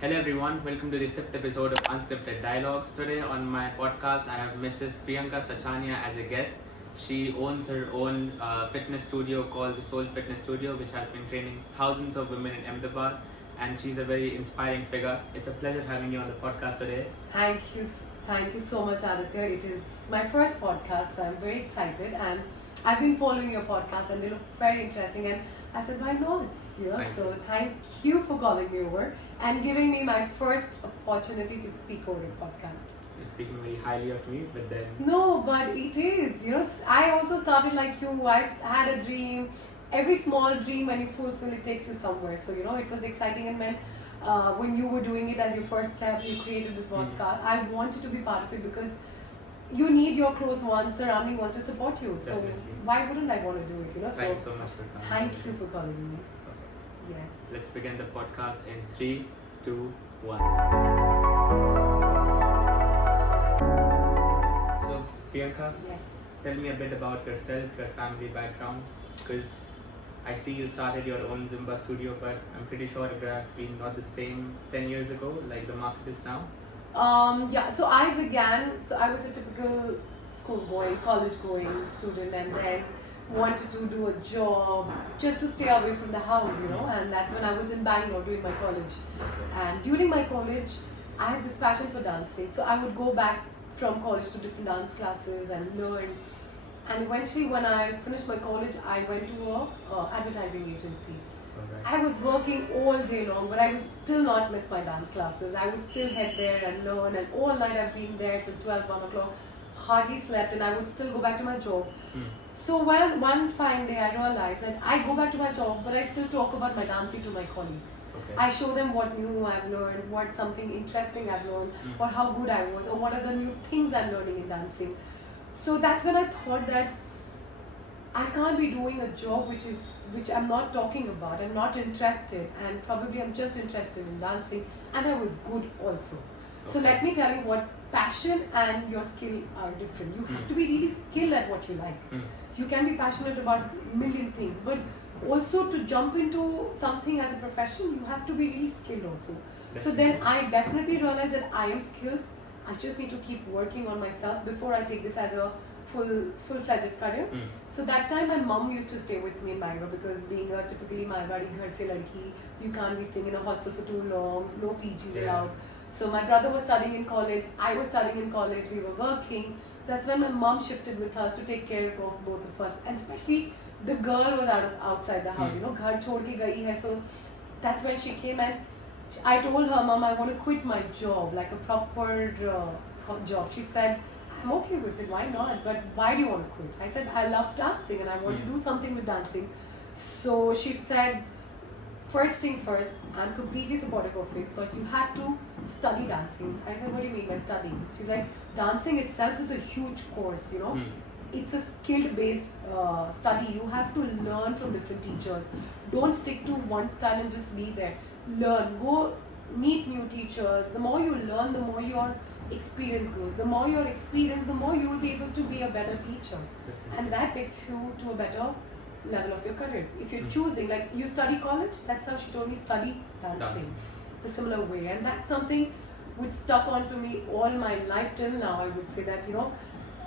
Hello everyone, welcome to the 5th episode of Unscripted Dialogues. Today on my podcast I have Mrs. Priyanka Sachania as a guest. She owns her own fitness studio called the Soul Fitness Studio, which has been training thousands of women in Ahmedabad, and she's a very inspiring figure. It's a pleasure having you on the podcast today. Thank you so much, Aditya. It is my first podcast, so I'm very excited, and I've been following your podcast and they look very interesting, and I said, why not? Thank you for calling me over and giving me my first opportunity to speak over a podcast. You're speaking very highly of me, but then... No, but it is. I also started like you. I had a dream. Every small dream, when you fulfill it, takes you somewhere. So, it was exciting, and when you were doing it as your first step, you created the podcast. I wanted to be part of it because you need your close ones, surrounding ones to support you. So Definitely. Why wouldn't I want to do it? Thank you so much for coming. Thank you for calling me. Perfect. Yes. Let's begin the podcast in 3, 2, 1. So, Priyanka, Yes. tell me a bit about yourself, your family background, because I see you started your own Zumba studio, but I'm pretty sure it would have been not the same 10 years ago like the market is now. So I was a typical college-going student, and then wanted to do a job just to stay away from the house, and that's when I was in Bangalore doing my college. And during my college, I had this passion for dancing, so I would go back from college to different dance classes and learn. And eventually, when I finished my college, I went to a advertising agency. I was working all day long, but I would still not miss my dance classes. I would still head there and learn, and all night I've been there till 12, 1 o'clock, hardly slept, and I would still go back to my job. So when one fine day I realized that I go back to my job, but I still talk about my dancing to my colleagues. I show them what new I've learned, what something interesting I've learned, or how good I was, or what are the new things I'm learning in dancing. So that's when I thought that I can't be doing a job which I'm not talking about. I'm not interested, and probably I'm just interested in dancing, and I was good also. So let me tell you what passion and your skill are different. You have to be really skilled at what you like. You can be passionate about a million things, but also to jump into something as a profession, you have to be really skilled also. So then I definitely realized that I am skilled. I just need to keep working on myself before I take this as a full-fledged career. So that time my mom used to stay with me in Bangalore, because being a typically Marwadi ghar se ladki, you can't be staying in a hostel for too long, no PG allowed. So my brother was studying in college, I was studying in college, we were working. That's when my mom shifted with us to take care of both of us, and especially the girl was outside the house, ghar chhod ke gayi hai. So that's when she came, and I told her, Mom, I want to quit my job, like a proper job. She said, I'm okay with it, why not? But why do you want to quit? I said, I love dancing and I want to do something with dancing. So she said, first thing first, I'm completely supportive of it, but you have to study dancing. I said, what do you mean by studying? She's like, dancing itself is a huge course, It's a skill-based study. You have to learn from different teachers. Don't stick to one style and just be there. Learn, go meet new teachers. The more you learn, the more your experience grows. The more your experience, the more you will be able to be a better teacher. And that takes you to a better level of your career. If you're choosing, like you study college, that's how she told me, study dancing. The similar way. And that's something which stuck onto me all my life till now. I would say that,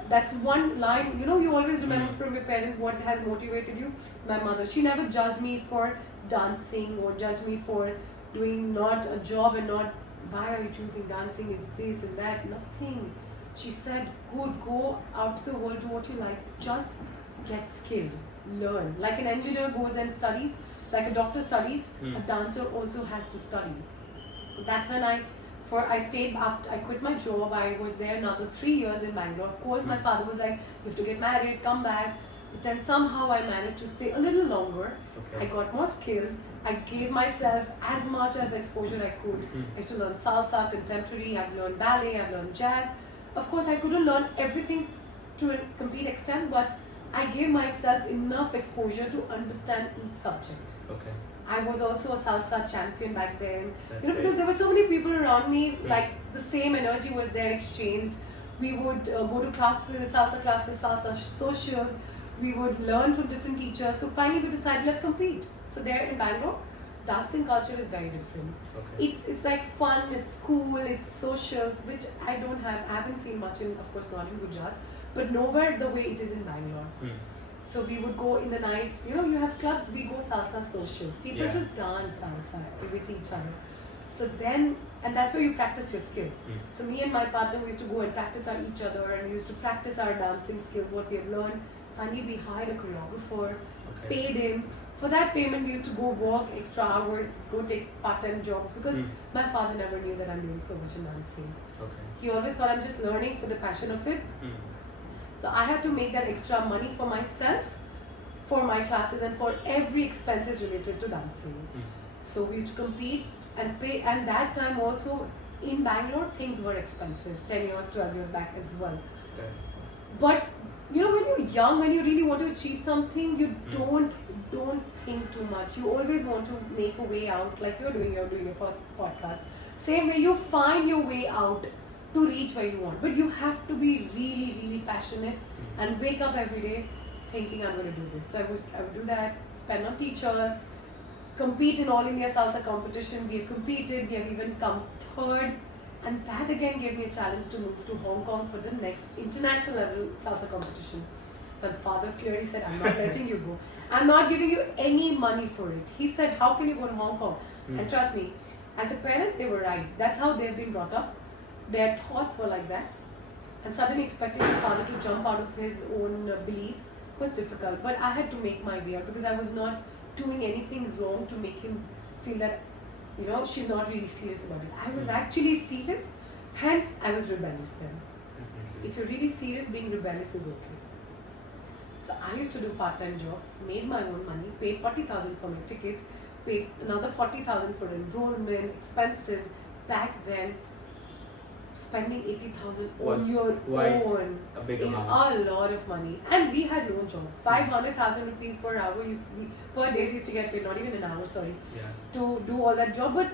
that's one line, you always remember from your parents what has motivated you. My mother, she never judged me for dancing or judged me for doing not a job and not, why are you choosing dancing, it's this and that, nothing. She said, good, go out to the world, do what you like, just get skilled, learn. Like an engineer goes and studies, like a doctor studies, a dancer also has to study. So that's when I stayed after I quit my job. I was there another 3 years in Bangalore. Of course, my father was like, you have to get married, come back. But then somehow I managed to stay a little longer. I got more skilled. I gave myself as much as exposure I could. I used to learn salsa, contemporary, I've learned ballet, I've learned jazz. Of course, I couldn't learn everything to a complete extent, but I gave myself enough exposure to understand each subject. I was also a salsa champion back then. Because there were so many people around me, like the same energy was there exchanged. We would go to classes, salsa socials. We would learn from different teachers. So finally we decided, let's compete. So there in Bangalore, dancing culture is very different. Okay. It's like fun, it's cool, it's socials, which I haven't seen much in, of course not in Gujarat, but nowhere the way it is in Bangalore. So we would go in the nights, you know, you have clubs, we go salsa socials. People just dance salsa with each other. So then, and that's where you practice your skills. So me and my partner, we used to go and practice each other, and we used to practice our dancing skills, what we have learned. Finally, we hired a choreographer, paid him. For that payment, we used to go work extra hours, go take part-time jobs, because my father never knew that I'm doing so much in dancing. He always thought I'm just learning for the passion of it. So I had to make that extra money for myself, for my classes, and for every expenses related to dancing. So we used to compete and pay, and that time also in Bangalore things were expensive, 10 years, 12 years back as well. But you know, when you're young, when you really want to achieve something, you don't think too much. You always want to make a way out, like you're doing your podcast. Same way, you find your way out to reach where you want. But you have to be really, really passionate and wake up every day thinking, I'm going to do this. So I would do that, spend on teachers, compete in All India Salsa competition. We have competed, we have even come third. And that again gave me a challenge to move to Hong Kong for the next international level salsa competition. My father clearly said, I'm not letting you go. I'm not giving you any money for it. He said, how can you go to Hong Kong? And trust me, as a parent, they were right. That's how they've been brought up. Their thoughts were like that. And suddenly expecting my father to jump out of his own beliefs was difficult. But I had to make my way out, because I was not doing anything wrong to make him feel that, you know, she's not really serious about it. I was actually serious, hence I was rebellious then. If you're really serious, being rebellious is okay. So I used to do part-time jobs, made my own money, paid 40,000 for my tickets, paid another 40,000 for enrollment, expenses. Back then, spending 80,000 on your own is a lot of money. And we had no jobs. 500,000 rupees per hour used to be, per day we used to get paid, not even an hour, sorry, to do all that job. But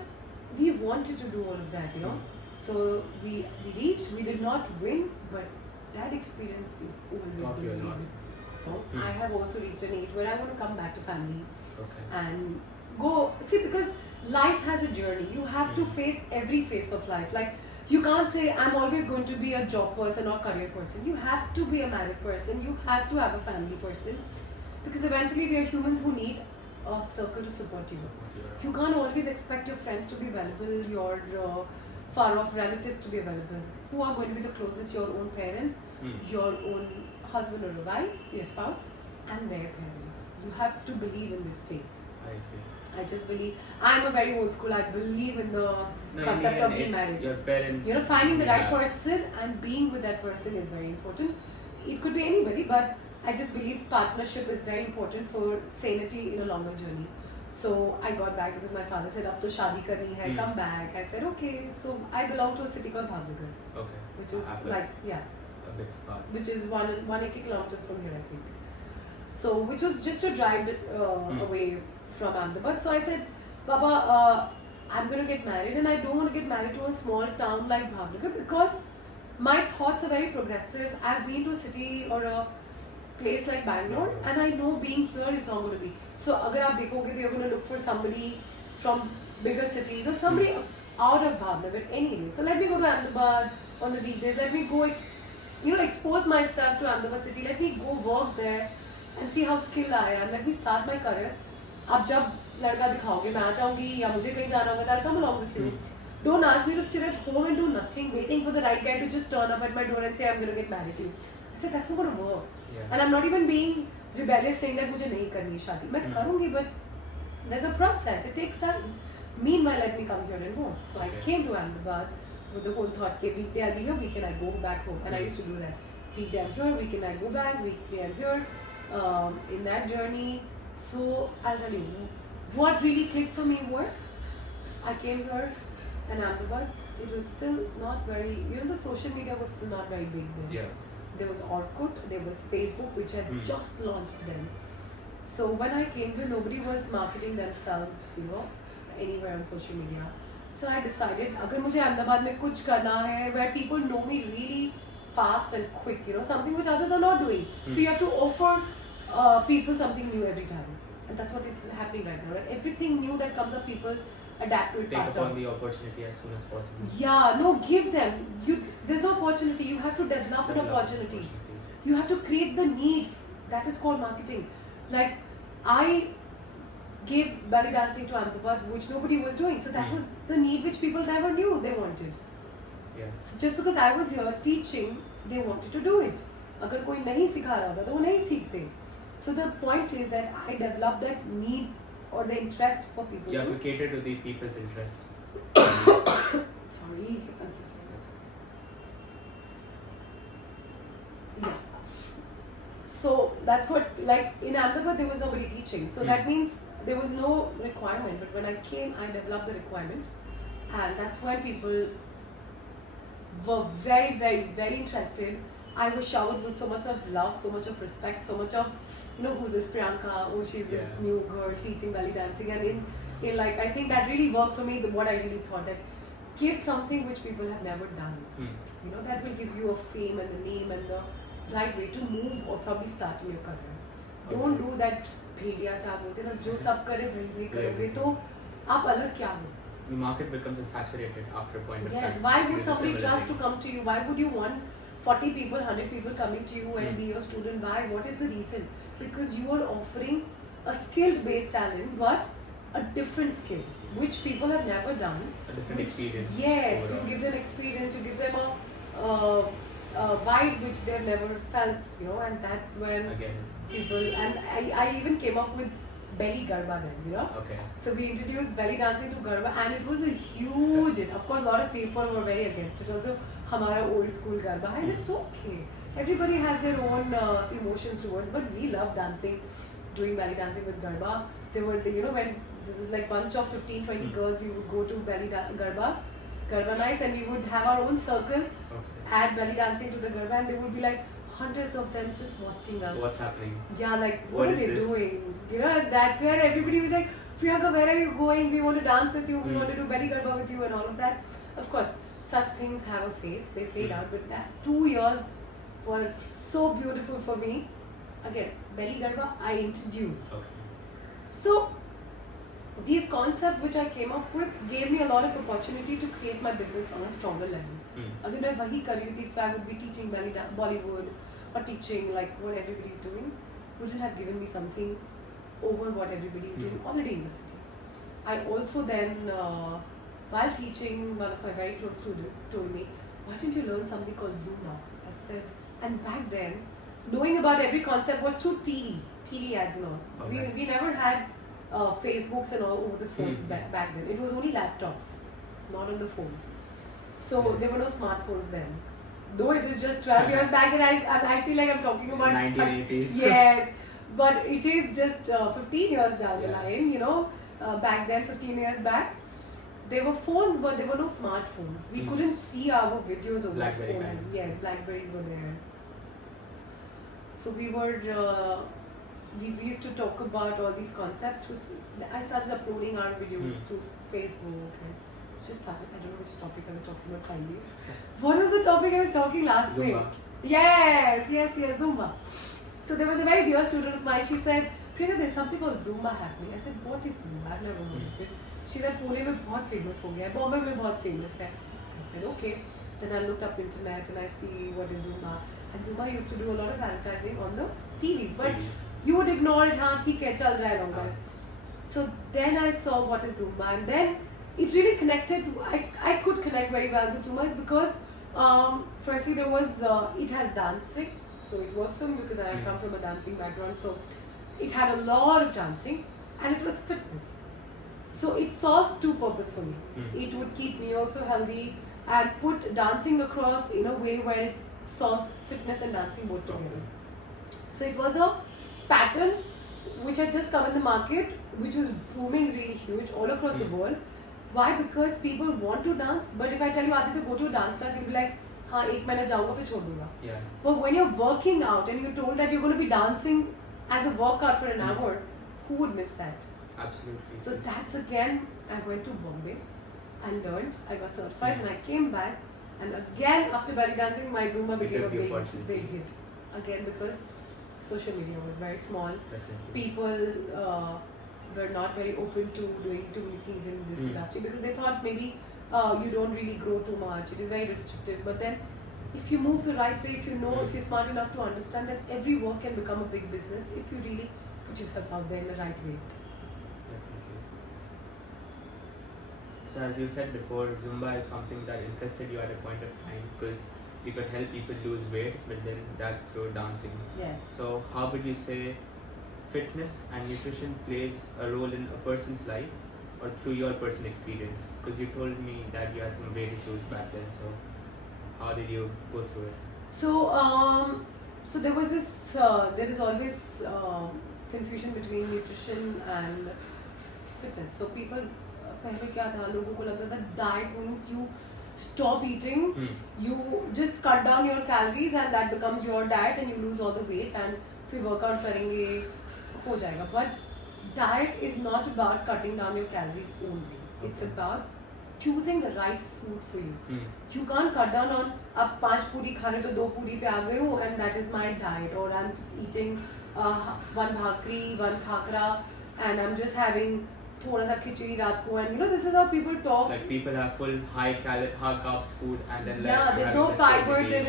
we wanted to do all of that, you know. So we reached, we did not win, but that experience is always going to be good. So I have also reached an age where I want to come back to family and go, see, because life has a journey. You have to face every phase of life. Like, you can't say, I'm always going to be a job person or career person. You have to be a married person. You have to have a family person. Because eventually we are humans who need a circle to support you. You can't always expect your friends to be available, your far-off relatives to be available. Who are going to be the closest? Your own parents, your own husband or a wife, your spouse, and their parents. You have to believe in this faith. I agree. I just believe, I'm a very old school, I believe in the concept of being married. Your parents. You know, finding the right person and being with that person is very important. It could be anybody, but I just believe partnership is very important for sanity in a longer journey. So I got back because my father said, "Ab to shaadi karni hai, come back." I said, "Okay." So I belong to a city called Bhavnagar, which is like a bit far. which is 180 kilometers from here, I think. So which was just a drive away from Ahmedabad. So I said, "Papa, I'm going to get married, and I don't want to get married to a small town like Bhavnagar because my thoughts are very progressive. I've been to a city or a place like Bangalore, and I know being here is not going to be. So, agar aap dekhoge, you're going to look for somebody from bigger cities or somebody out of Bhavnagar anyway. So let me go to Ahmedabad on the weekdays. Let me go, expose myself to Ahmedabad city. Let me go work there and see how skilled I am. Let me start my career. अब जब लड़का दिखाओगे मैं आ जाऊंगी या मुझे कहीं जाना होगा I'll come along with you. Don't ask me to sit at home and do nothing, waiting for the right guy to just turn up at my door and say I'm going to get married to you. I said that's not going to work. And I'm not even being rebellious saying that मुझे नहीं करनी शादी. मैं करूँगी, but there's a process. It takes time. Meanwhile, let me come here and work. So I came to Ahmedabad with the whole thought, okay, weekday I'll be here, weekend I go back home. And I used to do that. Weekday I'm here, weekend I go back, weekday I'm here. In that journey, so I'll tell you, what really clicked for me was, I came here in Ahmedabad. It was still not very, the social media was still not very big then. Yeah. There was Orkut, there was Facebook, which had just launched then. So when I came here, nobody was marketing themselves, anywhere on social media. So I decided, agar mujhe Ahmedabad mein kuch karna hai, where people know me really fast and quick, something which others are not doing. So you have to offer people something new every time. And that's what is happening right now. And everything new that comes up, people adapt to it Take faster. upon the opportunity as soon as possible. Yeah, no, give them. There's no opportunity. You have to develop an opportunity. You have to create the need. That is called marketing. Like, I gave belly dancing to Ahmedabad, which nobody was doing. So that was the need which people never knew they wanted. Yeah. So just because I was here teaching, they wanted to do it. अगर कोई नहीं सिखा रहा होता तो वो नहीं सीखते. So the point is that I developed that need or the interest for people. You have to cater to the people's interest. Sorry, I'm so sorry. Yeah. So that's what, like in Ahmedabad there was nobody teaching. So that means there was no requirement. But when I came, I developed the requirement. And that's when people were very, very, very interested. I was showered with so much of love, so much of respect, so much of, who's this Priyanka? Oh, she's this new girl teaching belly dancing. And in like, I think that really worked for me, what I really thought, that give something which people have never done. That will give you a fame and the name and the right way to move or probably start in your career. Don't do that bhediya cha bolte na, jo sab kare wahi karoge to aap alag kya ho? The market becomes saturated after a point of time. Yes, why would somebody trust to come to you? Why would you want 40 people, 100 people coming to you and be your student? Why? What is the reason? Because you are offering a skill-based talent, but a different skill, which people have never done. A different experience. Yes, overall. you give them experience, you give them a vibe which they've never felt, and that's when people, and I even came up with belly garba then, Okay. So we introduced belly dancing to garba, and it was a huge hit. Of course, a lot of people were very against it. Also, hamara old school garba, and it's okay. Everybody has their own emotions towards, but we love dancing, doing belly dancing with garba. They were, when this is like bunch of 15-20 girls, we would go to garba nights, and we would have our own circle, add belly dancing to the garba, and there would be like hundreds of them just watching us. What's happening? Yeah, like what are they doing? And that's where everybody was like, Priyanka, where are you going? We want to dance with you. We want to do belly garba with you and all of that. Of course, such things have a phase. They fade out. But that 2 years were so beautiful for me. Again, belly garba I introduced. So these concepts which I came up with gave me a lot of opportunity to create my business on a stronger level. Again, if I would be teaching Bollywood or teaching like what everybody's doing, wouldn't have given me something over what everybody's doing already in the city. I also then, while teaching, one of my very close students told me, why don't you learn something called Zumba? I said, and back then, knowing about every concept was through TV ads and all. We never had Facebooks and all over the phone back then. It was only laptops, not on the phone. So there were no smartphones then. Though it was just 12 years back, and I feel like I'm talking about 1980s. Yes, but it is just 15 years down the line. Back then, 15 years back, there were phones, but there were no smartphones. We couldn't see our videos over the phone. And yes, Blackberries were there. So we were. We used to talk about all these concepts. I started uploading our videos through Facebook. And just started. I don't know which topic I was talking about finally. What was the topic I was talking last week? Yes, Zumba. So there was a very dear student of mine. She said, Priyanka, there's something called Zumba happening. I said, what is Zumba? I've never heard of it. She said, Pune mein bahut famous ho gaya hai. Bombay mein bahut famous hai. I said, okay. Then I looked up internet and I see what is Zumba. And Zumba used to do a lot of advertising on the TVs. But you would ignore it, theek hai, chal raha hai long time. So then I saw what is Zumba, and then it really connected. I could connect very well with Zumba because firstly there was it has dancing, so it works for me because I come from a dancing background. So it had a lot of dancing and it was fitness. So it solved two purposes for me. It would keep me also healthy and put dancing across in a way where it solves fitness and dancing both together. So it was a pattern which had just come in the market, which was booming really huge all across the world. Why? Because people want to dance, but if I tell you, Aditya, go to a dance class, you'll be like, हाँ एक महीना जाऊँगा फिर छोड़ दूँगा. But when you're working out and you're told that you're going to be dancing as a workout for an hour, who would miss that? Absolutely. So that's again, I went to Bombay, I learned, I got certified, and I came back, and again after belly dancing, my Zumba became a big hit. Again, because social media was very small. Definitely. People were not very open to doing too many things in this industry because they thought maybe you don't really grow too much. It is very restrictive. But then, if you move the right way, if you know, if you're smart enough to understand that every work can become a big business if you really put yourself out there in the right way. Definitely. So as you said before, Zumba is something that interested you at a point of time because you could help people lose weight, but then that through dancing. Yes. So how would you say fitness and nutrition plays a role in a person's life or through your personal experience? Because you told me that you had some weight issues back then, so how did you go through it? So there was this, there is always confusion between nutrition and fitness. So people, पहले क्या था, लोगों को लगता था diet means you stop eating, you just cut down your calories and that becomes your diet and you lose all the weight and फिर workout करेंगे हो जाएगा. But diet is not about cutting down your calories only. It's about choosing the right food for you. You can't cut down on अब 5 पूरी खा रहे तो 2 पूरी पे आ गए हूँ and that is my diet, or I'm eating 1 bhakri, 1 khakra and I'm just having थोड़ा सा खिचड़ी रात को, and you know this is how people talk. Like people have full high carbs food and then there's no fiber, there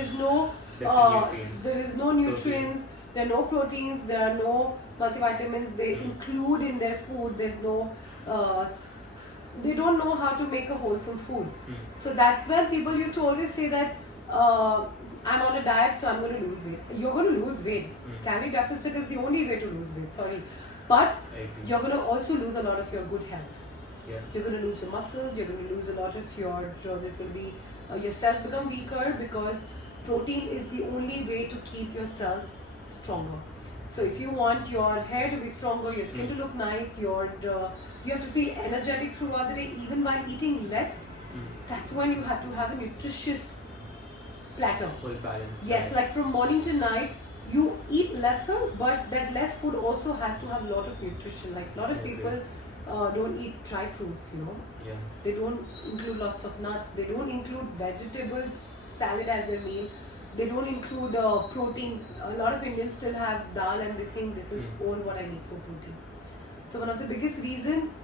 is no nutrients, there are no proteins, there are no multivitamins they include in their food. There's no they don't know how to make a wholesome food. So that's when people used to always say that I'm on a diet, so I'm going to lose weight. You're going to lose weight. Calorie deficit is the only way to lose weight, sorry. But you're going to also lose a lot of your good health. Yeah. You're going to lose your muscles, you're going to lose a lot of your, there's going to be, your cells become weaker because protein is the only way to keep your cells stronger. So if you want your hair to be stronger, your skin to look nice, you have to feel energetic throughout the day, even while eating less. That's when you have to have a nutritious platter. Full balance. Yes, like from morning to night, you eat lesser, but that less food also has to have a lot of nutrition. Like a lot of people don't eat dry fruits, you know. Yeah. They don't include lots of nuts. They don't include vegetables, salad as their meal. They don't include protein. A lot of Indians still have dal and they think this is all what I need for protein. So one of the biggest reasons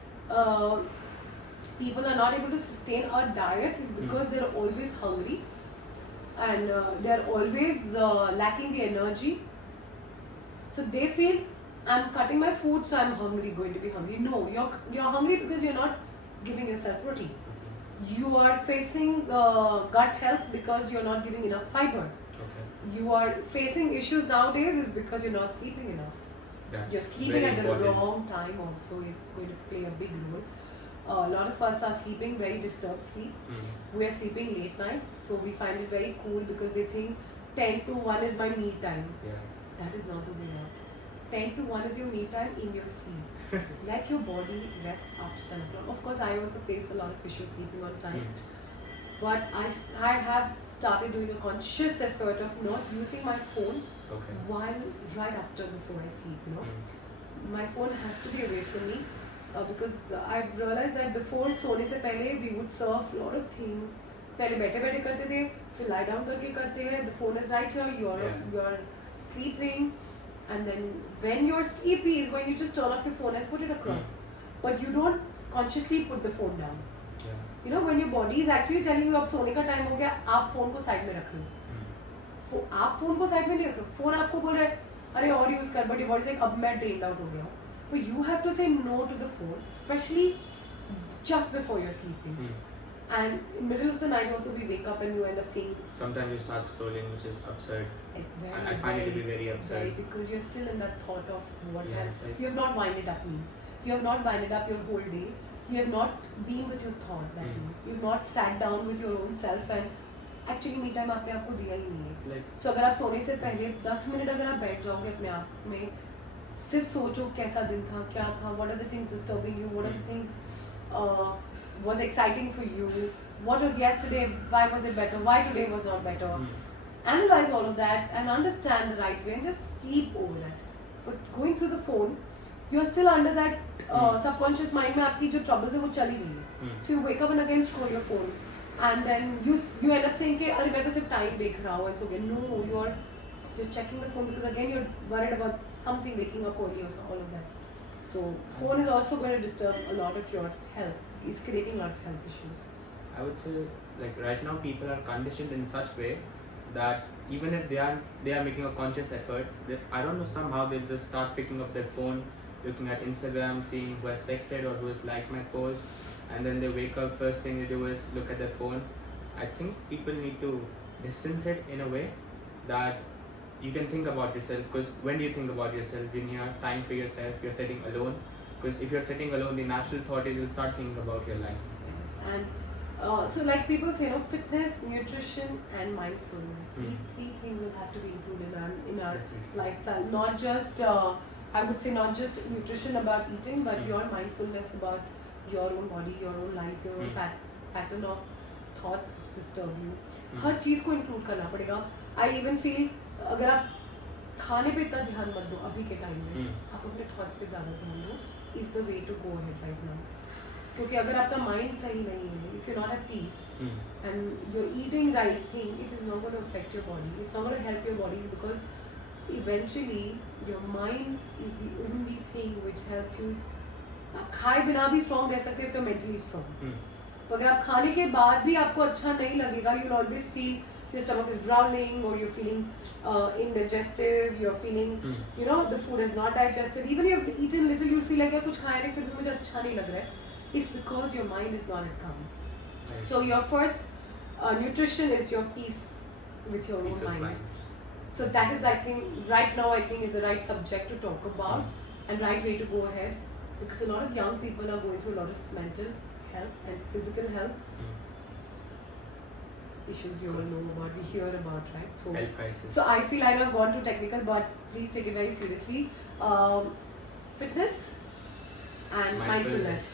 people are not able to sustain a diet is because they're always hungry and they're always lacking the energy. So they feel I'm cutting my food, so I'm going to be hungry. No, you're hungry because you're not giving yourself protein. You are facing gut health because you're not giving enough fiber. You are facing issues nowadays is because you're not sleeping enough. You're sleeping at the wrong time also is going to play a big role. A lot of us are sleeping very disturbed sleep. We are sleeping late nights, so we find it very cool because they think 10 to 1 is my me time. That is not the way out. 10 to 1 is your me time in your sleep. Let your body rest after 10 o'clock. Of course, I also face a lot of issues sleeping on time. But I have started doing a conscious effort of not using my phone while right before I sleep, you know. My phone has to be away from me because I've realized that before सोने से पहले we would serve a lot of things. पहले बैठे करते थे, फिर lie down करके करते हैं. The phone is right here, you're sleeping, and then when you're sleepy is when you just turn off your phone and put it across. But you don't consciously put the phone down. You know, when your body is actually telling you अब सोने का time हो गया, आप phone को side में रख लो. आप फोन को साइड में नहीं रख लो. फोन आपको बोल रहा है अरे और यूज कर, but your body is like अब मैं drained out हो गया हूँ. But you have to say no to the phone, especially just before you're sleeping. And in the middle of the night also we wake up and you end up seeing. Sometimes you start scrolling, which is absurd. I find it to be very absurd. Because you're still in that thought of what has. You have not winded up means. You have not winded up your whole day. You have not been with your thought. That means you have not sat down with your own self and actually me time आपने आपको दिया ही नहीं है. So अगर आप सोने से पहले 10 मिनट अगर आप बैठ जाओगे अपने आप में, सिर्फ सोचो कैसा दिन था, क्या था, what are the things disturbing you, what are the things was exciting for you, what was yesterday, why was it better, why today was not better. Analyze all of that and understand the right way and just sleep over that. But going through the phone, you are still under that subconscious mind में आपकी जो troubles है वो चली रही है. So you wake up and again scroll your phone and then you end up saying कि अरे मैं तो सिर्फ time देख रहा हूँ and so again. No, you're you're checking the phone because again you're worried about something, waking up early or so, all of that. So phone is also going to disturb a lot of your health. It's creating a lot of health issues. I would say, like right now, people are conditioned in such way that even if they are making a conscious effort, I don't know, somehow they just start picking up their phone, looking at Instagram, seeing who has texted or who has liked my post, and then they wake up, first thing they do is look at their phone. I think people need to distance it in a way that you can think about yourself, because when do you think about yourself? When you have time for yourself, you're sitting alone. Because if you're sitting alone, the natural thought is you'll start thinking about your life. Yes, and so like people say, fitness, nutrition, and mindfulness. These three things will have to be included in our lifestyle. Not just, I would say, not just nutrition about eating, but your mindfulness about your own body, your own life, your own pattern of thoughts which disturb you. हर चीज़ को include करना पड़ेगा. I even feel अगर आप खाने पे इतना ध्यान मत दो अभी के टाइम में, आप अपने thoughts पे ज़्यादा ध्यान दो. Is the way to go ahead right now. क्योंकि अगर आपका mind सही नहीं है, if you're not at peace and you're eating right thing, it is not going to affect your body. It's not going to help your bodies because eventually your mind is the only thing which helps you. आप खाए बिना भी strong रह सकते if you're mentally strong. तो अगर आप खाने के बाद भी आपको अच्छा नहीं लगेगा, you'll always feel your stomach is growling or you're feeling indigestive, you're feeling, the food is not digested. Even if you've eaten little, you'll feel like यार कुछ खाया नहीं फिर भी मुझे अच्छा नहीं लग रहा है. It's because your mind is not at calm. Right. So your first nutrition is your peace with your own mind. So that is, I think, right now I think is the right subject to talk about and right way to go ahead, because a lot of young people are going through a lot of mental health and physical health issues we all know about, we hear about, right? So health crisis. So I feel I know I've gone too technical, but please take it very seriously. Fitness and mindfulness.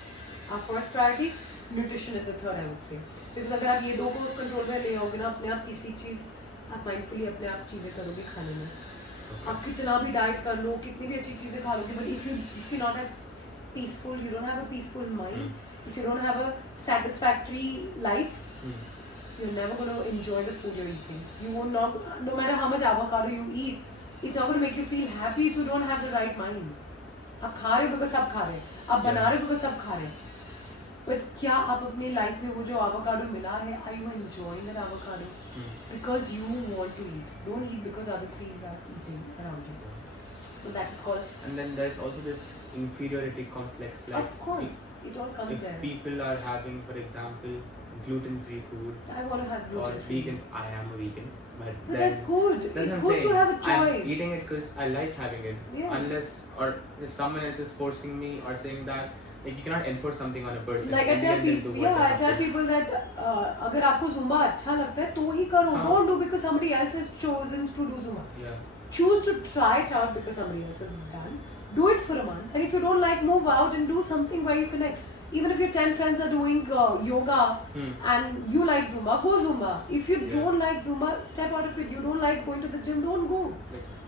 Our first priority, nutrition is the third, I would say. Because अगर आप ये दो को control में ले आओगे ना, अपने आप तीसरी चीज़ आप माइंडफुली अपने आप चीज़ें करोगे खाने में. आप कितना भी डाइट कर लो, कितनी भी अच्छी चीज़ें खा लोगे, but if you're not peaceful, you don't have a peaceful mind. If you don't have a satisfactory life, you're never going to enjoy the food you're eating. You will not, no matter how much avocado you eat, it's not going to make you feel happy if you don't have the right mind. आप खा रहे हो because सब खा रहे हैं, आप बना रहे हो because सब खा रहे हैं. But क्या आप अपनी लाइफ में वो जो avocado मिला है, are you enjoying that avocado? Because you want to eat. Don't eat because other trees are eating around you. So that is called. And then there is also this inferiority complex. Like of course, it all comes if there. If people are having, for example, gluten-free food. I want to have gluten-free. Or vegan. I am a vegan. But that's good. It's good to have a choice. I'm eating it because I like having it. Yes. Unless, or if someone else is forcing me or saying that, like you cannot enforce something on a person. Like I tell people, I tell people that अगर आपको Zumba अच्छा लगता है तो ही करो. Don't do because somebody else has chosen to do Zumba. Yeah. Choose to try it out because somebody else has done. Do it for a month, and if you don't like, move out and do something where you connect. Even if your 10 friends are doing yoga and you like Zumba, go Zumba. If you don't like Zumba, step out of it. You don't like going to the gym, don't go.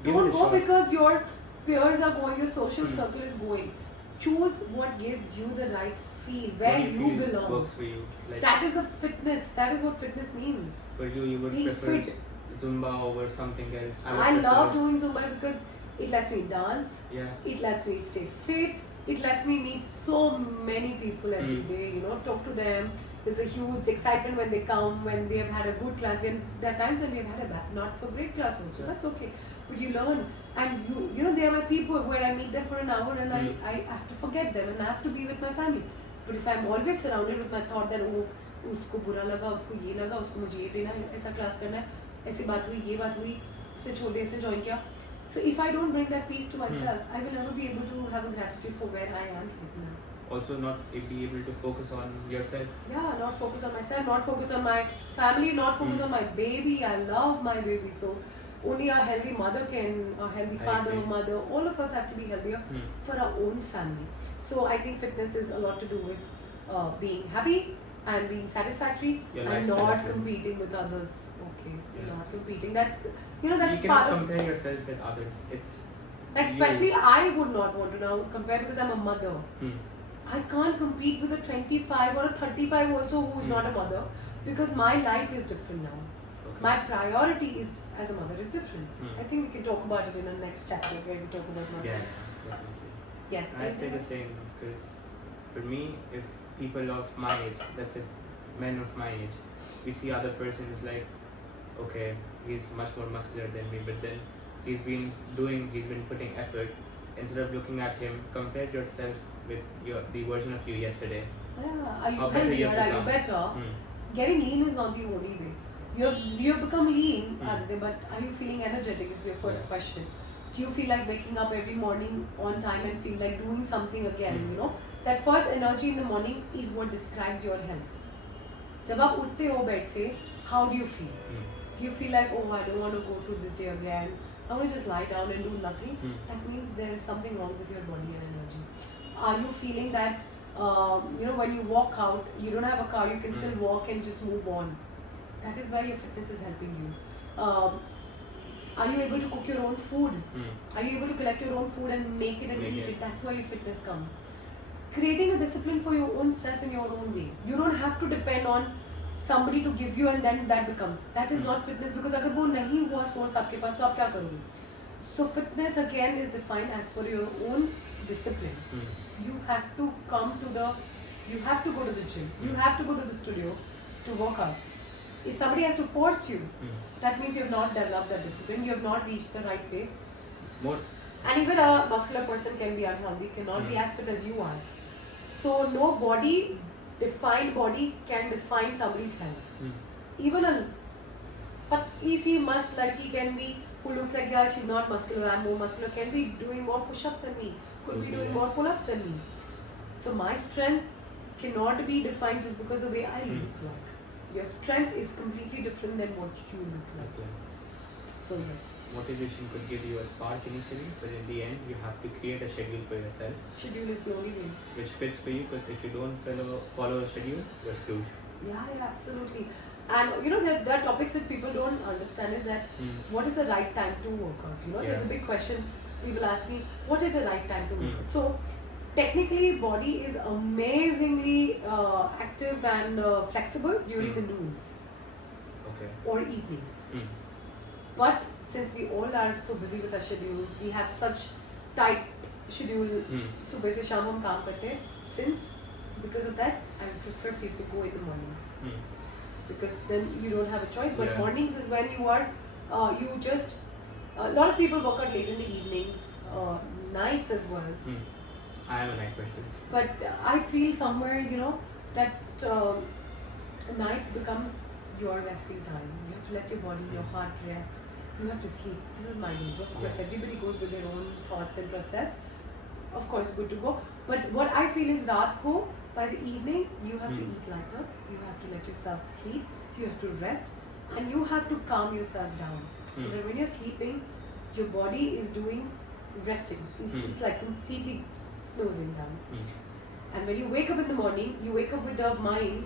Don't go because your peers are going, your social circle is going. Choose what gives you the right feel, where you belong. Works for you. Like that is a fitness. That is what fitness means. For you would being prefer fit. Zumba over something else. I love doing Zumba because it lets me dance. Yeah. It lets me stay fit. It lets me meet so many people every day, talk to them. There's a huge excitement when they come, when we have had a good class. There are times when we have had a not so great class also, that's okay. But you learn, and they are my people where I meet them for an hour and I have to forget them and I have to be with my family. But if I'm always surrounded with my thought that, usko bura laga, usko ye laga, usko mujhe ye dena, aisa class karna hai, aisi baat hui, ye baat hui, usse chhod de, aise join kiya. So if I don't bring that peace to myself, I will never be able to have a gratitude for where I am right now. Also not be able to focus on yourself. Yeah, not focus on myself, not focus on my family, not focus on my baby. I love my baby. So only a healthy mother can, a healthy father or mother, all of us have to be healthier for our own family. So I think fitness is a lot to do with being happy and being satisfactory and not competing with others. Okay, not competing. That's that's you part cannot of compare yourself with others. It's like especially I would not want to now compare because I'm a mother. I can't compete with a 25 or a 35 also who's not a mother because my life is different now. My priority is as a mother is different. Hmm. I think we can talk about it in the next chapter where we talk about mother. Yeah, definitely. Yes. I'd say the same, because for me, if people of my age, let's say men of my age, we see other person is like, okay, he's much more muscular than me, but then he's been putting effort. Instead of looking at him, compare yourself with the version of you yesterday. Yeah. Are you How better healthier? you've Are you become. better? Hmm. Getting lean is not the only way. You have become lean, Hmm. Aditya, but are you feeling energetic is your first Yeah. question. Do you feel like waking up every morning on time and feel like doing something again? Hmm. You know, that first energy in the morning is what describes your health. जब आप उठते हो bed से, how do you feel? Hmm. Do you feel like, oh, I don't want to go through this day again, I want to just lie down and do nothing? Hmm. That means there is something wrong with your body and energy. Are you feeling that, when you walk out, you don't have a car, you can still walk and just move on? That is why your fitness is helping you. Are you able to cook your own food? Hmm. Are you able to collect your own food and make it and Make eat it. it? That's why your fitness comes. Creating a discipline for your own self in your own way. You don't have to depend on somebody to give you and then that becomes. That is not fitness, because अगर वो नहीं हुआ source आपके पास तो आप क्या करोगे? So fitness again is defined as per your own discipline. Hmm. You have to you have to go to the gym. You have to go to the studio to work out. If somebody has to force you, Hmm. that means you have not developed that discipline. You have not reached the right way. More. And even a muscular person can be unhealthy, cannot be as fit as you are. So no defined body can define somebody's health. Hmm. Even a patli si mast ladki can be, who looks like, yeah, she's not muscular, I'm more muscular, can be doing more push-ups than me, could be doing more pull-ups than me. So my strength cannot be defined just because the way I look like. Your strength is completely different than what you look like. Okay. So yes. Motivation could give you a spark initially, but in the end, you have to create a schedule for yourself, Schedule is the only way. which fits for you. Because if you don't follow a schedule, you're screwed. Yeah, absolutely. And there are topics which people don't understand is that what is the right time to work out? There's a big question. People ask me, what is the right time to work out? So technically, body is amazingly active and flexible during the noons Okay. or evenings. Hmm. But since we all are so busy with our schedules, we have such tight schedule. सुबह से शाम हम काम करते हैं. Because of that, I prefer people go in the mornings. Because then you don't have a choice. But mornings is when you are, a lot of people work out late in the evenings, nights as well. I am a night person. But I feel somewhere, that night becomes your resting time. You have to let your body, your heart rest. You have to sleep. This is my belief. Of course, everybody goes with their own thoughts and process. Of course, good to go. But what I feel is raat ko, by the evening, you have to eat lighter. You have to let yourself sleep. You have to rest. And you have to calm yourself down. So that when you're sleeping, your body is doing resting. It's like completely snoozing down. And when you wake up in the morning, you wake up with the mind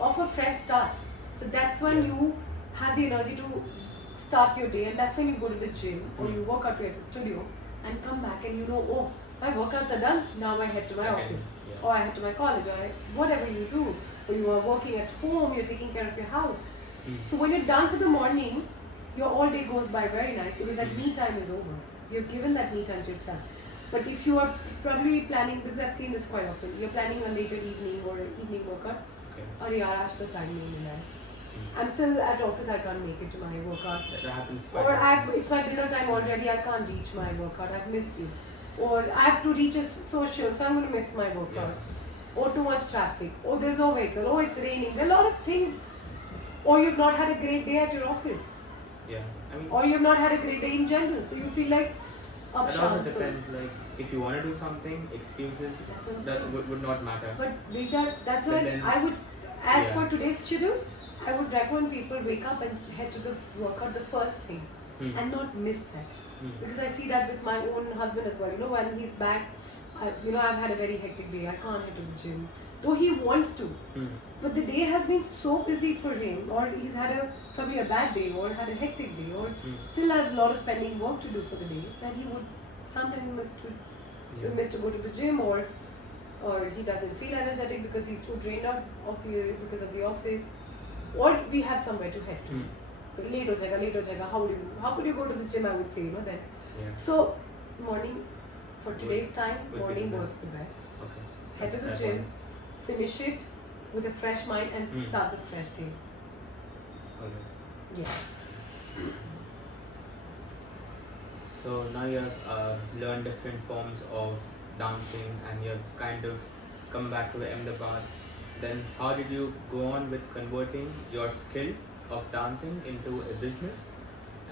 of a fresh start. So that's when you have the energy to start your day, and that's when you go to the gym or you work out at the studio and come back and oh, my workouts are done, now I head to my office or I head to my college or whatever you do, or you are working at home, you're taking care of your house. So when you're done for the morning, your all day goes by very nice because that me time is over. You've given that me time to yourself. But if you are probably planning, because I've seen this quite often, you're planning a later evening or an evening workout, और यार आज तो time नहीं मिला है. I'm still at office, I can't make it to my workout. That happens. Or it's my dinner time already, I can't reach my workout, I've missed it. Or I have to reach a social, so I'm going to miss my workout. Or too much traffic, or there's no vehicle, or it's raining. There are a lot of things. Or you've not had a great day at your office. Or you've not had a great day in general, so you feel like it also depends, like if you want to do something, excuses that would not matter. But that's why I would, as per today's schedule, I would recommend people wake up and head to the workout the first thing and not miss that. Because I see that with my own husband as well. When he's back, I've had a very hectic day. I can't head to the gym. Though he wants to. But the day has been so busy for him, or he's had probably a bad day, or had a hectic day, or still have a lot of pending work to do for the day, that he would sometimes miss to go to the gym, or he doesn't feel energetic because he's too drained out because of the office, or we have somewhere to head to. तो late हो जाएगा. How could you go to the gym? I would say, then. Yeah. So morning, for today's time, morning works the best. Okay. Head to the gym, finish it with a fresh mind and start the fresh day. Okay. Yeah. So now you have learned different forms of dancing and you have kind of come back to Ahmedabad. Then how did you go on with converting your skill of dancing into a business?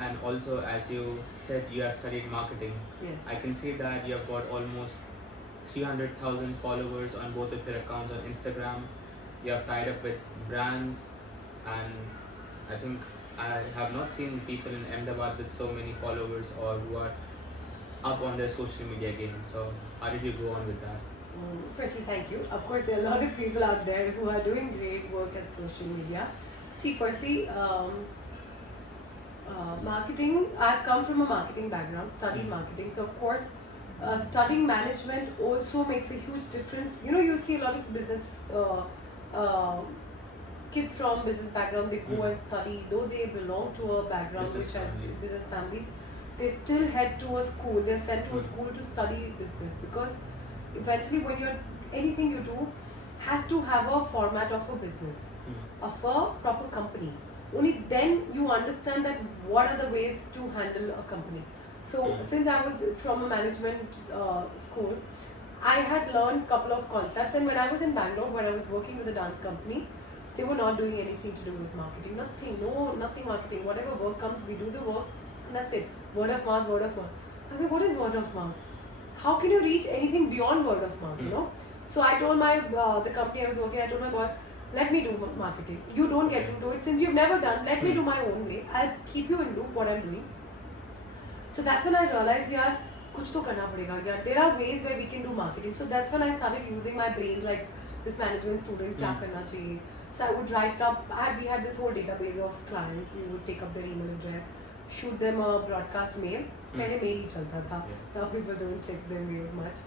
And also, as you said, you have studied marketing. Yes. I can see that you have got almost 300,000 followers on both of your accounts on Instagram. You have tied up with brands, and I think I have not seen people in Ahmedabad with so many followers or who are up on their social media game. So how did you go on with that? Firstly, thank you. Of course, there are a lot of people out there who are doing great work at social media. See, firstly, marketing, I've come from a marketing background, studied marketing. So, of course, studying management also makes a huge difference. You see a lot of business kids from business background, they go and study, though they belong to a background which has business families, they still head to a school, they're sent to a school to study business, because eventually when anything you do has to have a format of a business, of a proper company. Only then you understand that what are the ways to handle a company. So since I was from a management school, I had learned a couple of concepts, and when I was in Bangalore, when I was working with a dance company, they were not doing anything to do with marketing, nothing marketing. Whatever work comes, we do the work, and that's it. Word of mouth. I was like, what is word of mouth? How can you reach anything beyond word of mouth, So I told my, the company I was working, I told my boss, let me do marketing. You don't get into it. Since you've never done, let me do my own way. I'll keep you into what I'm doing. So that's when I realized, yaar, kuch to karna padega. Yaar, there are ways where we can do marketing. So that's when I started using my brains, like this management student, kya karna chahiye. So I would write up, we had this whole database of clients. We would take up their email address, shoot them a broadcast mail. Pehle mail hi chalta tha. Now people don't check their mails much.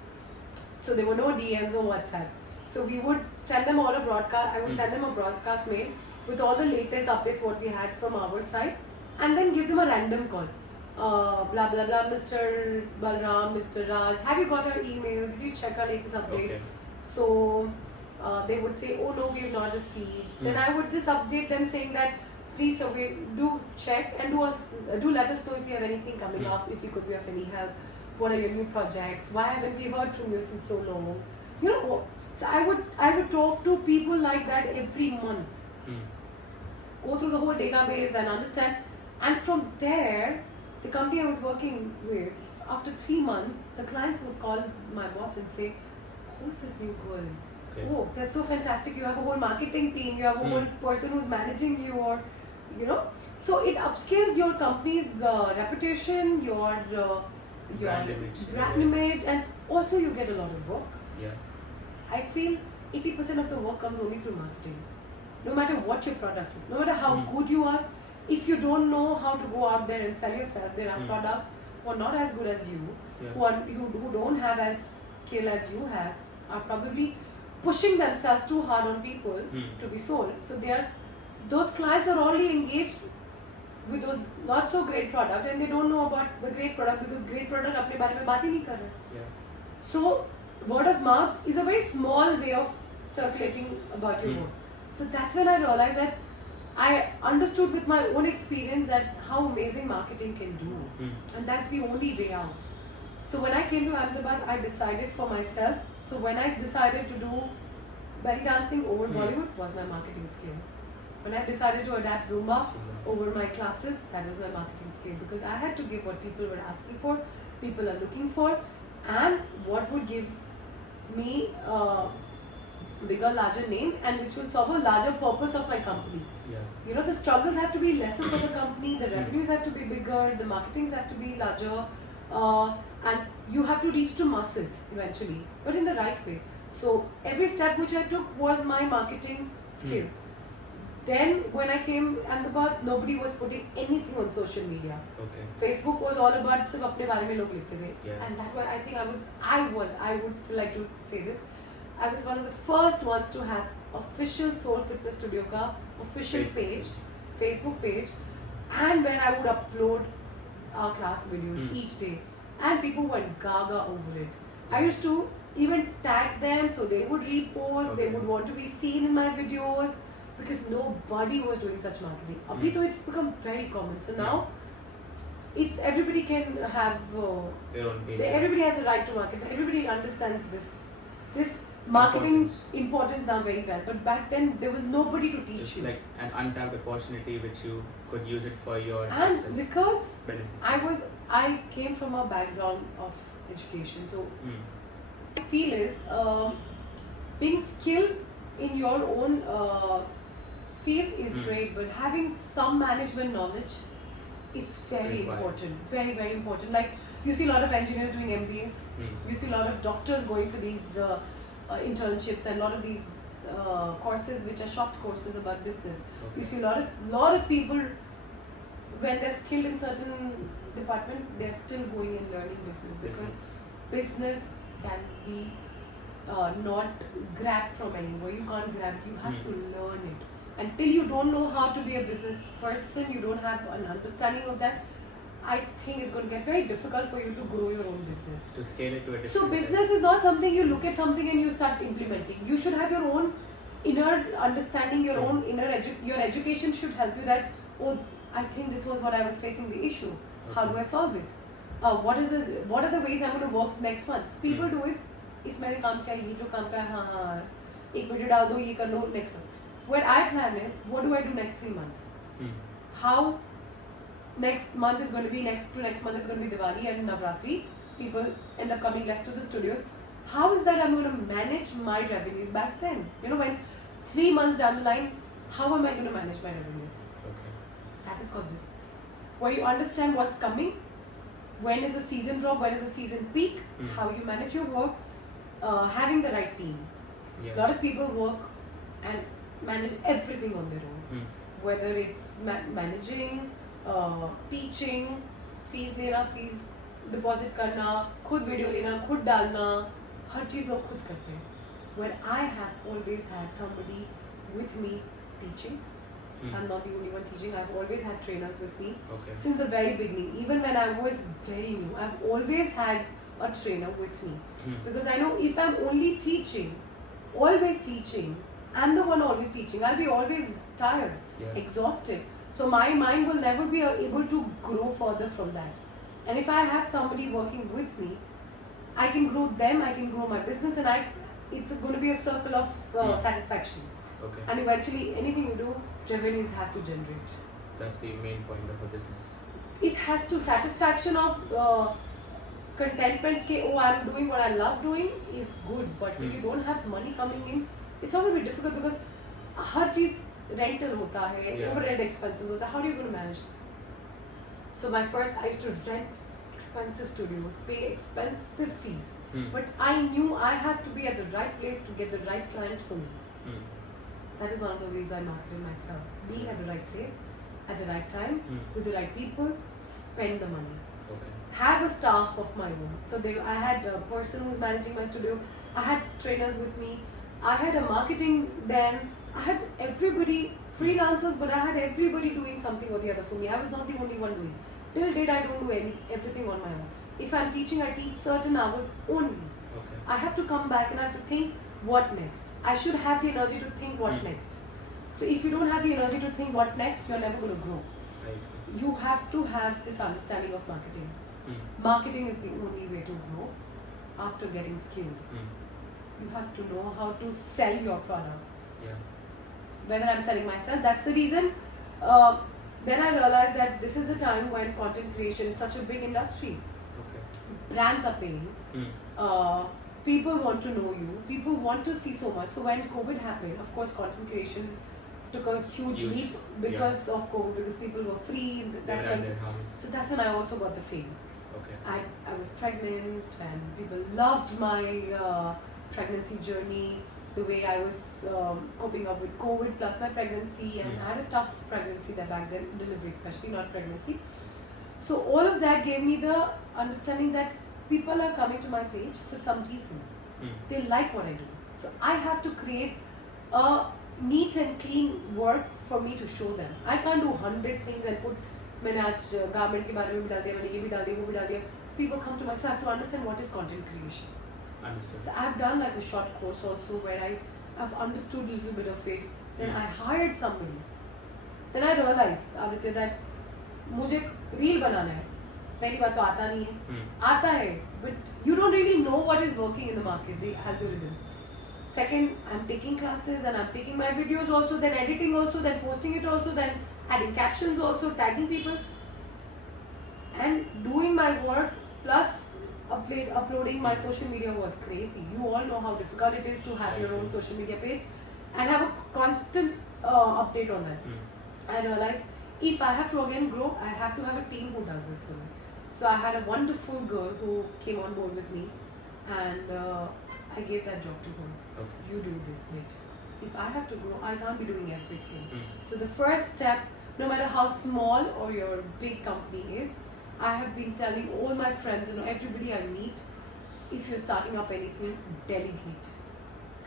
So there were no DMs or WhatsApp. So we would send them all a broadcast. I would send them a broadcast mail with all the latest updates what we had from our side, and then give them a random call. Blah blah blah, Mr. Balram, Mr. Raj, have you got our email? Did you check our latest update? Okay. So they would say, oh no, we have not received. Then I would just update them saying that, please sir, we do check and do let us know if you have anything coming up, if we could be of any help. What are your new projects? Why haven't we heard from you since so long? So I would talk to people like that every month. Go through the whole database and understand. And from there, the company I was working with, after 3 months, the clients would call my boss and say, who's this new girl? Okay. Oh, that's so fantastic. You have a whole marketing team, you have a whole person who's managing you, or So it upscales your company's reputation, your brand image, and also you get a lot of work. Yeah. I feel 80% of the work comes only through marketing. No matter what your product is, no matter how good you are, if you don't know how to go out there and sell yourself, there are products who are not as good as you, who don't have as skill as you have, are probably pushing themselves too hard on people to be sold. So those clients are already engaged with those not so great product, and they don't know about the great product because great product apne bare mein baat hi nahi kar rahe. So word of mouth is a very small way of circulating about your work. So that's when I realized that I understood with my own experience that how amazing marketing can do, and that's the only way out. So when I came to Ahmedabad, I decided for myself. So when I decided to do belly dancing over Bollywood was my marketing skill. When I decided to adapt Zumba over my classes, that was my marketing skill, because I had to give what people were asking for, people are looking for, and what would give me a bigger, larger name, and which will serve a larger purpose of my company. The struggles have to be lesser for the company, the revenues have to be bigger, the marketings have to be larger, and you have to reach to masses eventually, but in the right way. So every step which I took was my marketing skill. Then when I came Ahmedabad, nobody was putting anything on social media. Facebook was all about sirf apne bare mein log likhte the, and that way I think I would still like to say this, I was one of the first ones to have official Soul Fitness Studio ka official page, Facebook page, And when I would upload our class videos each day, and people went gaga over it. I used to even tag them so they would repost, they would want to be seen in my videos, because nobody was doing such marketing. Abhi though it's become very common. So now it's everybody can have their own page. Everybody has a right to market. Everybody understands this marketing importance now very well. But back then there was nobody to teach it's you. Like an untapped opportunity which you could use it for your And because benefits. I came from a background of education, so I feel is being skilled in your own field is great, but having some management knowledge is very important, very very important. Like you see a lot of engineers doing MBAs, you see a lot of doctors going for these internships and a lot of these courses which are short courses about business. You see a lot of people when they're skilled in certain department, they're still going and learning business, because business can be not grabbed from anywhere. You can't grab it, you have to learn it. Until you don't know how to be a business person, you don't have an understanding of that, I think it's going to get very difficult for you to grow your own business. To scale it to a different So business is not something you look at something and you start implementing. You should have your own inner understanding, your own inner your education should help you that, oh, I think this was what I was facing the issue. How do I solve it? What are the ways I'm going to work next month? People do is मैंने काम किया, ये जो काम किया, हाँ एक video डाल दो, ये कर लो next month. What I plan is, what do I do next 3 months? How next month is going to be, next month is going to be Diwali and Navratri. People end up coming less to the studios. How is that I'm going to manage my revenues back then? You know, when 3 months down the line, how am I going to manage my revenues? That is called business. Where you understand what's coming, when is the season drop, when is the season peak, how you manage your work, having the right team. A lot of people work and manage everything on their own. Whether it's managing, teaching, fees लेना, fees deposit करना, खुद video लेना, खुद डालना, हर चीज़ लोग खुद करते हैं. Where I have always had somebody with me teaching. I'm not the only one teaching. I've always had trainers with me since the very beginning. Even when I was very new, I've always had a trainer with me. Because I know if I'm only teaching, always teaching, I'm the one always teaching, I'll be always tired, exhausted. So my mind will never be able to grow further from that. And if I have somebody working with me, I can grow them, I can grow my business, and it's going to be a circle of satisfaction. And eventually, anything you do, revenues have to generate. That's the main point of a business. It has to satisfaction of contentment. Oh, I'm doing what I love doing is good, but if you don't have money coming in, it's going to be difficult, because हर चीज rental होता है, overhead expenses होता है. How are you going to manage that? So I used to rent expensive studios, pay expensive fees, but I knew I have to be at the right place to get the right client for me. That is one of the ways I marketed myself. Being at the right place, at the right time, with the right people, spend the money. Have a staff of my own. So I had a person who was managing my studio. I had trainers with me. I had a marketing then. I had everybody, freelancers, but I had everybody doing something or the other for me. I was not the only one doing. Till date, I don't do everything on my own. If I'm teaching, I teach certain hours only. I have to come back and I have to think, what next? I should have the energy to think what next. So if you don't have the energy to think what next, you're never going to grow. You have to have this understanding of marketing. Marketing is the only way to grow after getting skilled. You have to know how to sell your product. Whether I'm selling myself, that's the reason. Then I realized that this is the time when content creation is such a big industry. Brands are paying. People want to know you. People want to see so much. So when COVID happened, of course, content creation took a huge leap because of COVID, because people were free. So that's when I also got the fame. I was pregnant and people loved my pregnancy journey, the way I was coping up with COVID plus my pregnancy, and I had a tough pregnancy there back then, delivery especially, not pregnancy. So all of that gave me the understanding that people are coming to my page for some reason. They like what I do. So I have to create a neat and clean work for me to show them. I can't do 100 things and put मैंने आज garment के बारे में भी डाल दिया, मैंने ये भी डाल दिया, वो भी डाल दिया. People come to me, so I have to understand what is content creation. Understood. So I have done like a short course also where I've understood a little bit of it. Then I hired somebody. Then I realized, Aditya, that मुझे reel बनाना है. पहली बात तो आता नहीं है. आता है, but you don't really know what is working in the market, the algorithm. Second, I'm taking classes and I'm taking my videos also, then editing also, then posting it also, then adding captions also, tagging people, and doing my work plus uploading my social media was crazy. You all know how difficult it is to have your own social media page and have a constant update on that. I realized if I have to again grow, I have to have a team who does this for me. So I had a wonderful girl who came on board with me, and I gave that job to her. Okay. You do this, mate. If I have to grow, I can't be doing everything. So the first step, no matter how small or your big company is, I have been telling all my friends and everybody I meet, if you're starting up anything, delegate.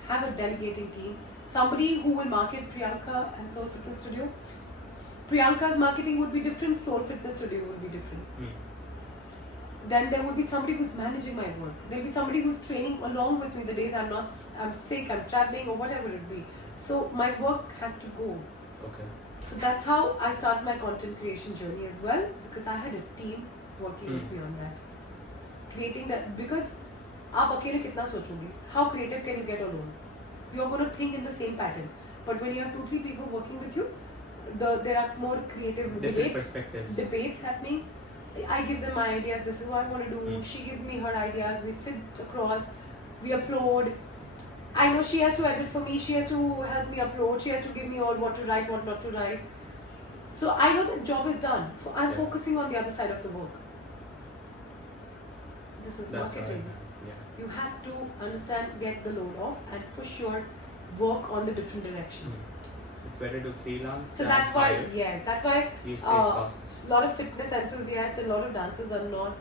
Have a delegating team. Somebody who will market Priyanka and Soul Fitness Studio. Priyanka's marketing would be different, Soul Fitness Studio would be different. Then there would be somebody who's managing my work. There'll be somebody who's training along with me the days I'm sick, I'm traveling, or whatever it be. So my work has to go. Okay. So that's how I start my content creation journey as well, because I had a team working with me on that. Creating that, because आप अकेले कितना सोचोगे? How creative can you get alone? You're going to think in the same pattern. But when you have 2-3 people working with you, there are more creative debates happening. I give them my ideas, this is what I want to do. She gives me her ideas, we sit across, we upload. I know she has to edit for me, she has to help me upload, she has to give me all what to write, what not to write. So I know the job is done. So I'm focusing on the other side of the work. This is marketing. You have to understand, get the load off and push your work on the different directions. It's better to freelance. So that's why, that's why you save costs. A lot of fitness enthusiasts and a lot of dancers are not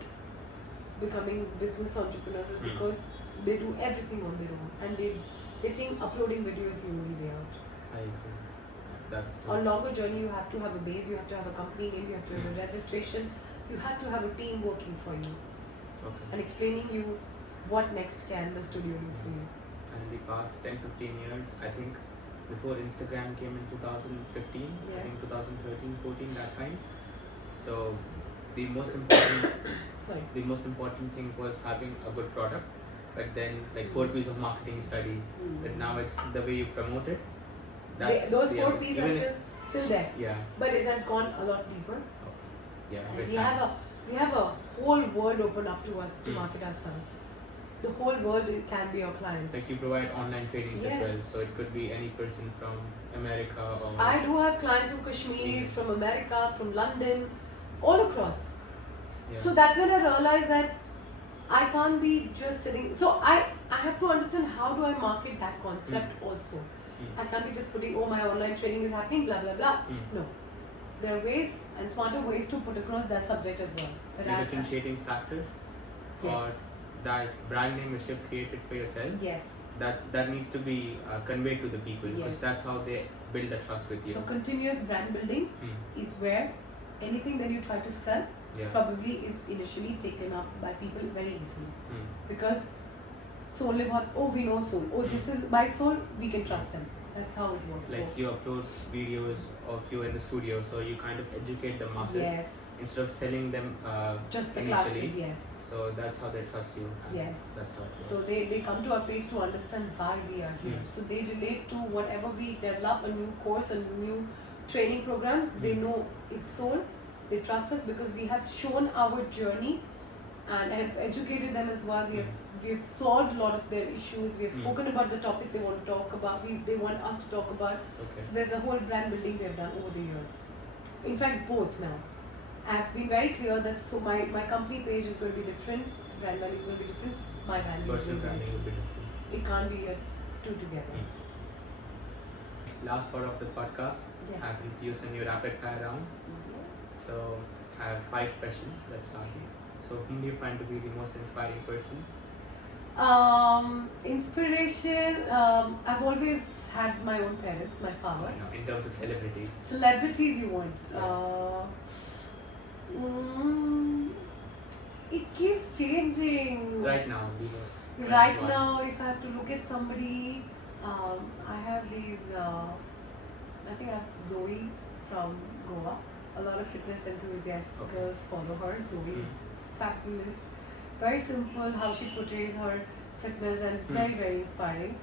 becoming business entrepreneurs is because they do everything on their own and they think uploading video is the only way out. I agree. That's On longer journey, you have to have a base, you have to have a company name, you have to have a registration, you have to have a team working for you and explaining you what next can the studio do for you. And in the past 10-15 years, I think before Instagram came in 2015, I think 2013-14, that times. So the most important thing was having a good product, but then like 4 P's of marketing study. But now it's the way you promote it. Those 4 P's are still there. Yeah. But it has gone a lot deeper. Yeah. And we have a whole world open up to us to market ourselves. The whole world can be our client. Like you provide online trainings as well, so it could be any person from America or. I do have clients from Kashmir, from America, from London, all across. Yeah. So that's when I realized that I can't be just sitting. So I have to understand how do I market that concept also. I can't be just putting, my online training is happening, blah blah blah. No, there are ways and smarter ways to put across that subject as well. The differentiating factor. Yes. Or that brand name which you've created for yourself. Yes. That needs to be conveyed to the people because that's how they build the trust with you. So continuous brand building is where anything that you try to sell probably is initially taken up by people very easily because soul we know soul, this is my soul, we can trust them. That's how it works. Like you upload videos of you in the studio, so you kind of educate the masses instead of selling them just the initially. Classes, So that's how they trust you. Yes. That's how it works. So they come to our page to understand why we are here. So they relate to whatever we develop, a new course, a new training programs. They know it's soul. They trust us because we have shown our journey and have educated them as well. We have solved a lot of their issues. We have spoken about the topics they want to talk about. They want us to talk about. So there's a whole brand building we have done over the years. In fact, both now. I have been very clear that my company page is going to be different, brand value is going to be different, my value is going to be different. It can't be two together. Last part of the podcast, I have introduced a new rapid fire round. So I have 5 questions. Let's start. So whom do you find to be the most inspiring person? Inspiration, I've always had my own parents, my father. In terms of celebrities. Celebrities you want. It keeps changing. Right now, Right now, if I have to look at somebody, I have these. I think I have Zoe from Goa. A lot of fitness enthusiasts girls follow her. Zoe is fabulous. Very simple how she portrays her fitness and very inspiring.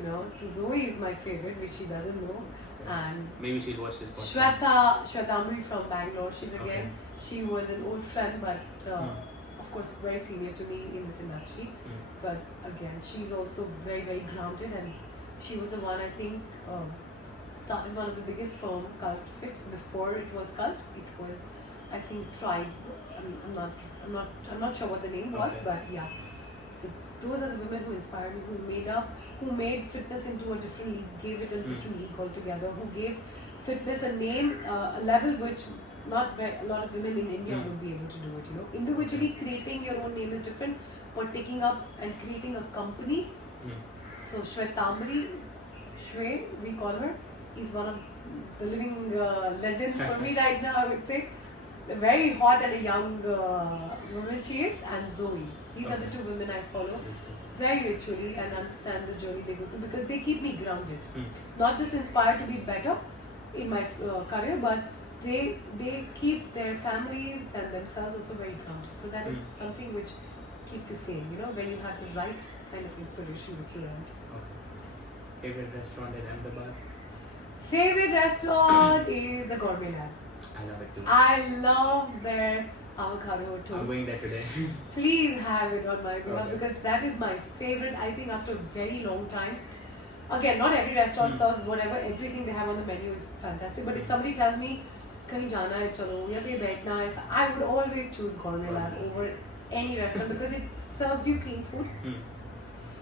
You know, so Zoe is my favorite, which she doesn't know. And maybe she'll watch this podcast. Shwetamri from Bangalore. She was an old friend, but of course very senior to me in this industry. But again, she's also very grounded, and she was the one I think started one of the biggest firm, Cult Fit. Before it was Cult, it was I think Tribe. I'm not sure what the name was, but yeah. So those are the women who inspired me, who made fitness into a different league, gave it a different league altogether, who gave fitness a name, a level which not a lot of women in India would be able to do it. You know, individually creating your own name is different, but taking up and creating a company. So Shwetamri, Shwe, we call her, is one of the living legends for me right now. I would say, very hot and a young woman she is, and Zoe. These are the two women I follow very ritually and understand the journey they go through, because they keep me grounded. Not just inspired to be better in my career, but they keep their families and themselves also very grounded. So that is something which keeps you sane, you know, when you have the right kind of inspiration with you around. Favorite restaurant in Ahmedabad? Favorite restaurant is the Gourmet Lab. I love it too. I love their avocado toast. I'm going there today. Please have it on my behalf, because that is my favorite. I think after a very long time. Again, not every restaurant serves whatever, everything they have on the menu is fantastic. But if somebody tells me, kahin jana hai, chalo, ya pe baithna hai, I would always choose Gourmet Lab over any restaurant, because it serves you clean food.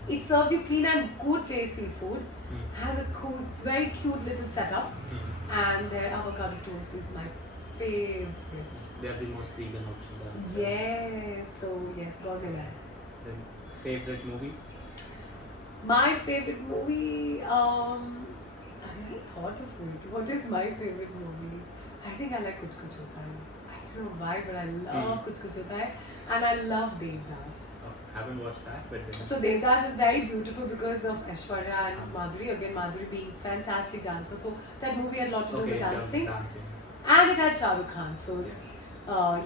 It serves you clean and good tasting food. Has a cool, very cute little setup. And their avocado toast is my favorite. They have the most vegan options. Yes, so yes, Gourmet Lab. Then favorite movie? My favorite movie, I never thought of it. What is my favorite movie? I think I like Kuch Kuch Hota Hai. I don't know why, but I love Kuch Kuch Hota Hai, and I love Devdas. I haven't watched that, but then... So Devdas is very beautiful because of Aishwarya and Madhuri. Again, Madhuri being fantastic dancer. So that movie had a lot to do with dancing. And it had Shah Rukh Khan. So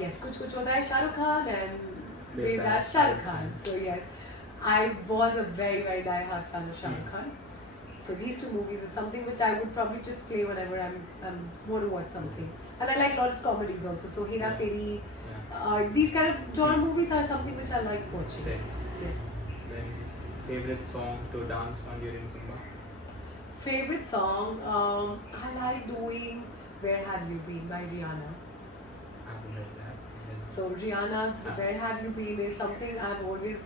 yes, Kuch Kuch Hota Hai Shah Rukh Khan, and Devdas Shah Rukh Khan. So yes, I was a very die-hard fan of Shah Rukh Khan. So these two movies is something which I would probably just play whenever I'm want to watch something. And I like a lot of comedies also. So Hera Fairy, these kind of genre movies are something which I like watching. Then favorite song to dance on during Zumba? Favorite song, I like doing Where Have You Been by Rihanna. I haven't heard that. So Rihanna's Where Have You Been is something I've always,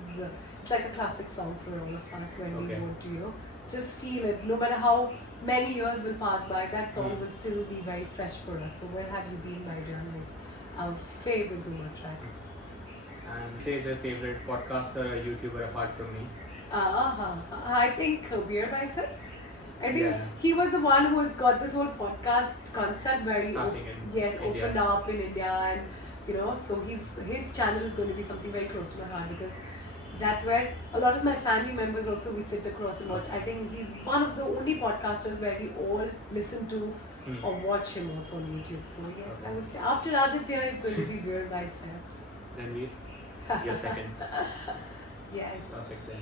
it's like a classic song for all of us when we want to, you know, just feel it. No matter how many years will pass by, that song will still be very fresh for us. So Where Have You Been by Rihanna is our favorite Zumba track. And say your favorite podcaster or YouTuber apart from me? I think Beer Biceps. I think he was the one who has got this whole podcast concept very opened up in India, and you know, so his channel is going to be something very close to my heart, because that's where a lot of my family members also we sit across and watch. I think he's one of the only podcasters where we all listen to or watch him also on YouTube. So yes, I would say after Aditya is going to be Beer Biceps. Then Veer, you're second. Yes. Perfect then.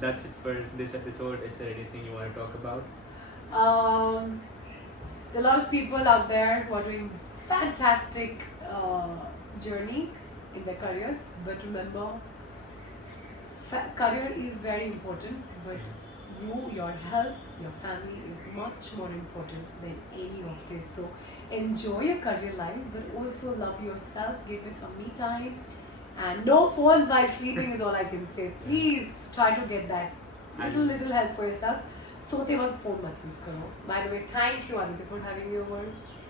That's it for this episode. Is there anything you want to talk about? There are a lot of people out there who are doing fantastic journey in their careers, but remember, career is very important, but your health, your family is much more important than any of this. So enjoy your career life, but also love yourself, give yourself me time, and no phones while sleeping is all I can say. Please try to get that little help for yourself. सोते वक्त phone मत use करो. By the way, thank you Aditya for having me over.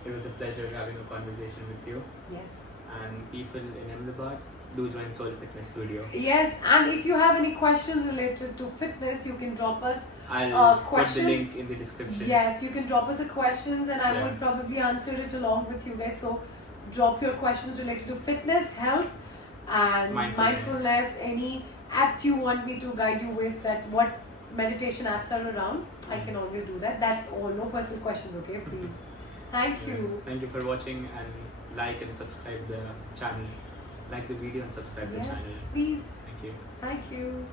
It was a pleasure having a conversation with you. Yes. And people in Ahmedabad, do join Soul Fitness Studio. Yes, and if you have any questions related to fitness, you can drop us I'll questions. Put the link in the description. Yes, you can drop us a questions, and I will probably answer it along with you guys. So drop your questions related to fitness, health, and mindfulness. Any apps you want me to guide you with, that what meditation apps are around, I can always do that. That's all. No personal questions, okay? Please. Thank you. Thank you for watching, and like and subscribe the channel. Like the video and subscribe the channel. Please. Thank you. Thank you.